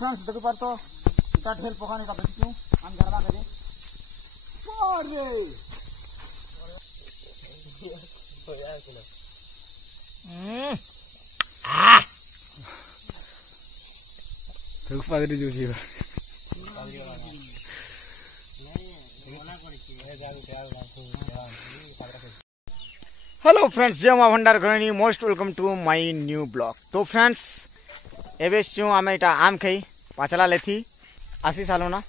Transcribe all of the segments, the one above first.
Friends देखो पर तो इतना ढेर पकाने का बेची क्यों हम घर में करें देखो पादरी जो जीवा हेलो फ्रेंड्स जय मां भंडार करनी most welcome to my new blog. तो फ्रेंड्स एबे चूँ आम इटा आम खाई पाचला लेथी आसी साल ना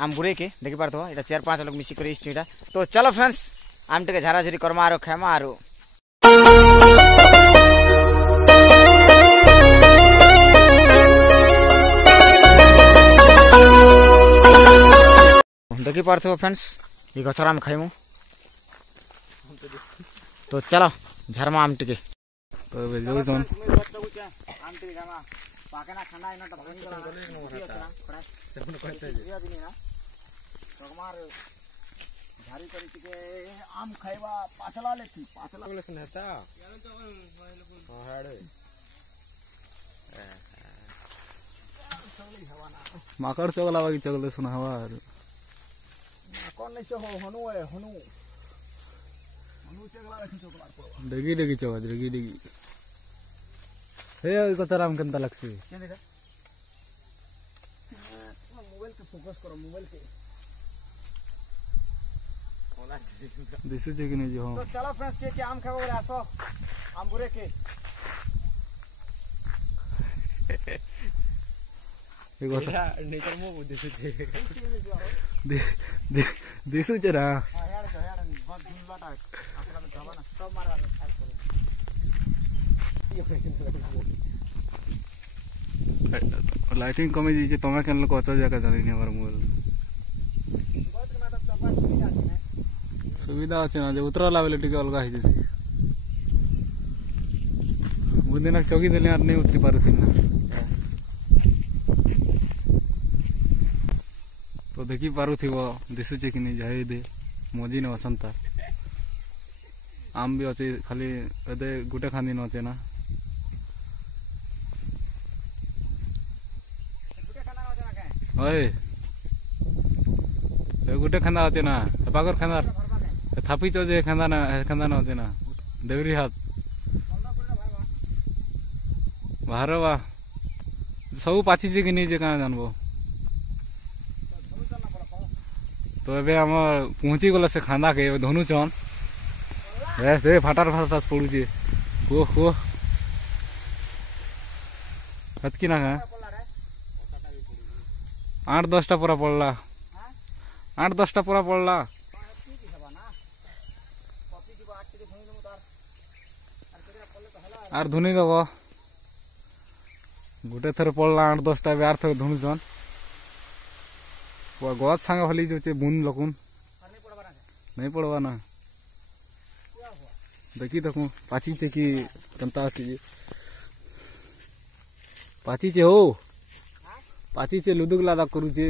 आम बुरे के देखी पार तो इटा 4-5 लोग मिसिक इटा। तो चलो फ्रेंड्स आम टे झारा झुरी करमा आरो खेमा आरो देखी पार फ्रेंड्स ये गचर आम खाइमु। तो चलो झरमा आम टिके तो जो जोन आम टिके झरमा पाकेना खंडा इना तो भगनी गला ना से कोन कहते है ये दिन ना भगमार झारी करी टिके आम खाइबा पाचला लेथी पाचला बोले सुनता हाड़े माकड़ चगला बाकी चगले सुना हवा कौन नहीं हो हनु है हनु डेगी डेगी चौक डेगी डेगी हे कचरा हम केनता लगसी के देखा मोबाइल पे फोकस करो मोबाइल पे दिसु जे कि नहीं जो तो चलो फ्रेंड्स के आम खाओ बोले आसो आम बुरे के एक या नेचर मो दिसु जे दिसु जे रा हां यार बहुत धुनलाटा आकरा में जावा ना सब मारवा स्टार्ट करो लाइटिंग कमी जी तमे केन लोग अच्छा जगह जानी नहीं हमर मोबाइल बहुत में तो सब सुविधा अछि ने सुविधा अछि ना जे उतरला बेले टिके अलगाहि जसी बुदिना चौकी देले आर नहीं उतरी पारसी ना। तो देखी पारुथिबो दिसुचे कि नहीं जाई दे मोजी न असंता आम भी अच्छे खाली एदे गुटे खानी न अच्छे ना ओए ए गुटे खाना अच्छे ना पागर खाना थापी चो खाना न अच्छे ना देवरी हाथ बाहर बा सब पाची जे कि नहीं जे कहां जानबो। तो एबे हम पहुंची गला से खाना के धनु चन ए फाटार भाषा पड़ू जे हो हतकी ना 8-10 पूरा पड़ला 8-10 पूरा पड़ला आर धुनी दब गोटे थर पड़ला 8-10 बार थर धुनु चन गच सांग हली जो बुन लकुन नहीं पड़वा ना देखी देखू पाची चे कि कंता पाची चे हो पाची चे लुदुक लादा करू चे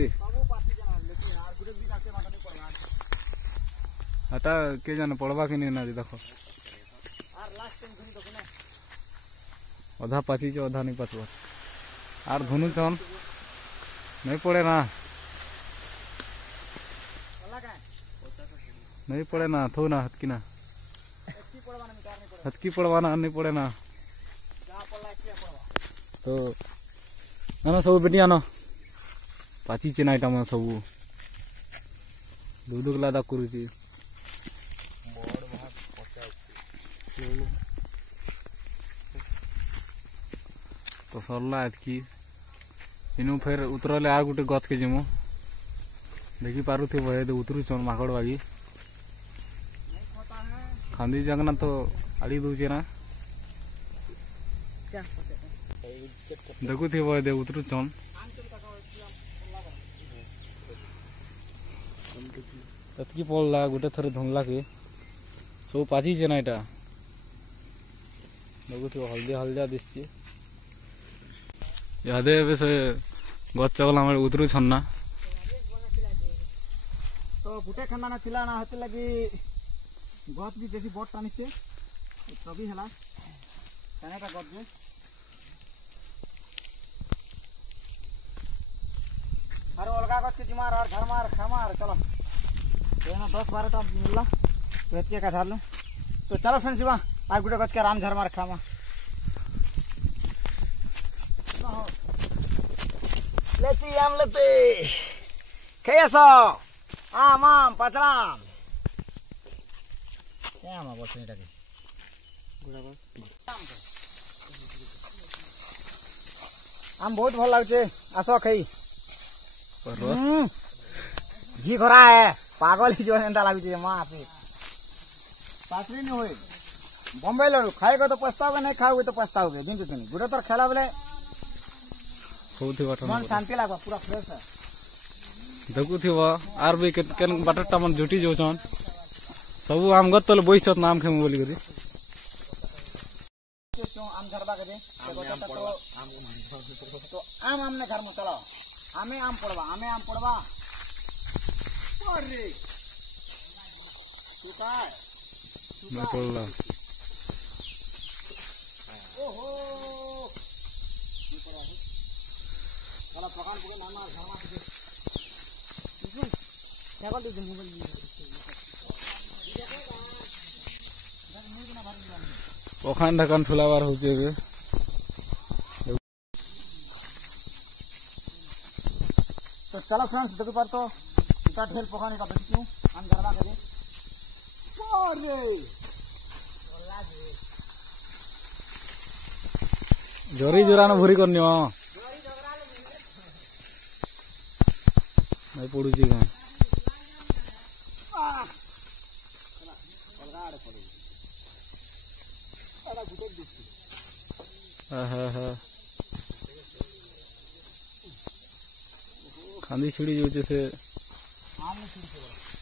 हटा के जाने पड़वा कि नहीं ना देखो आधा पाची चे आधा नहीं पाचवा आर धुनु चन नहीं पड़े ना नहीं पड़े ना थो ना हतकी पड़वाना नहीं पड़े ना तो ना सब बेटिया ना पाची चेना आइटम सब दूध लादा करूची तो सरला एतकी इनु फिर उतरले आर गुटे गछ के जिमु देखी पारुथिबो हे उतरू चन माकड़ बागी खांदी जगना तो आड़ी दूचे ना देखु थी वो दे उतरू चन ततकी पड़ला गोटे थर धुनला के सब पाची जे ना एटा देखु थी हल्दिया हल्दिया दिसची यादे एबे से गच चगला हमर उतरू छन ना तो गुटे खाना ना थिला ना हते लगी गत भी बेसी बट टानी से तभी हला कने का गत जे गछ के जिमार और घर मार खमार चलो एना 10-12 मिलला तो एतिया का झारलो तो चलो फ्रेंड्स बा आज गुटे गछ के राम झर मार खामा लेती आम लेते कैसो आम पचराम क्या आम बस एटा के गुड़ा बस आम बहुत भल लागे आसो खई घी घोरा है पागल ही जो एंता लागे मां पे पासरी नहीं होए बॉम्बे लड़ू खाएगा तो पछताओगे नहीं खाओगे तो पछताओगे दिन दिन गुड़ा तो खेला बोले मन शांति लागबा पूरा फ्रेश है देखु थिबो आर भी केन बाटटा मन जुटी जोछन सब आम गतल बोइछत नाम खेम बोली करी तो आम झरबा के दे तो आम ने घर में चलो आमे आम पड़वा अरे सुकाय नटोला ओहो चलो पकान पुके नाना घरमा के क्या कर दे मोबाइल ओखान ढकान फुलावार हो जेबे तो चलो फ्रेंड्स देखो पर तो इतना ढेर पकाने का देखी क्यों हम गरबा करे अरे जोरी जोरान भूरी करनी हो नहीं पड़ू जी गां खांदी छिड़ी जो से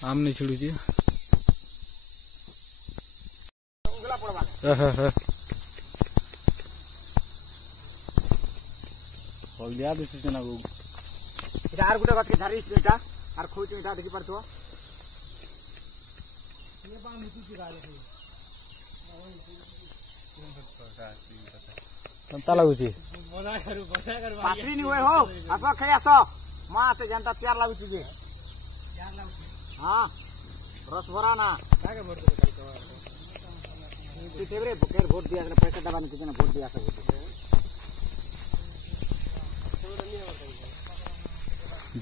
आम नहीं छिड़ी जी हल्दिया दिस ना गो इधर गुटे गछ के झारी बेटा और खोज बेटा देखि परतो ये बांग नीति की गाले संता लागुची पासरी नहीं हुए हो आसो खाई आसो मां से जनता प्यार लागुची जे हां रस भरा ना कागे वोट दे तो तेरे बुकेर वोट दिया अगर पैसा दबाने कितना वोट दिया सब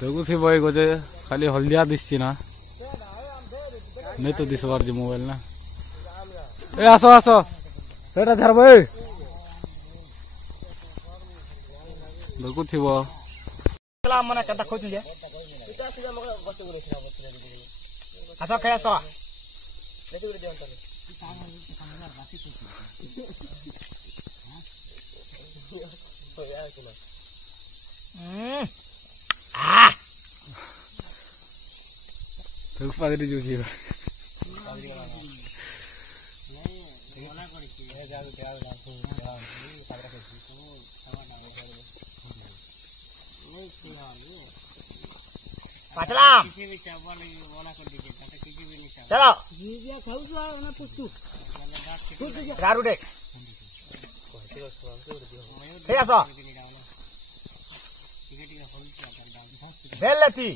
देखु थी भाई गोजे खाली हल्दिया दिसची ना नहीं तो दिसवार जी मोबाइल ना ए आसो आसो बेटा धर भाई देखु थी वो चला मने कदा खोज ले आसो खाई आसो देखि गुरे देवन देखु पादरी जो जी पाचलाम चलो गारू दे ठीक आसो बेल लेती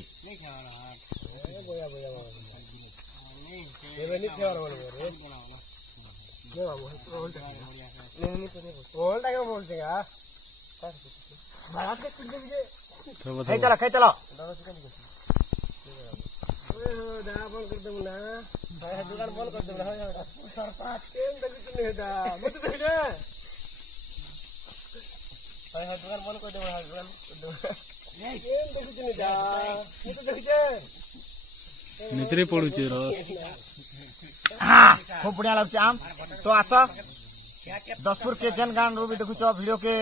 खाई चलो नितरे पड़ुची रस खूब बढ़िया लगुच आम तो आस 10 के जन गान रो भी देखुच वीडियो के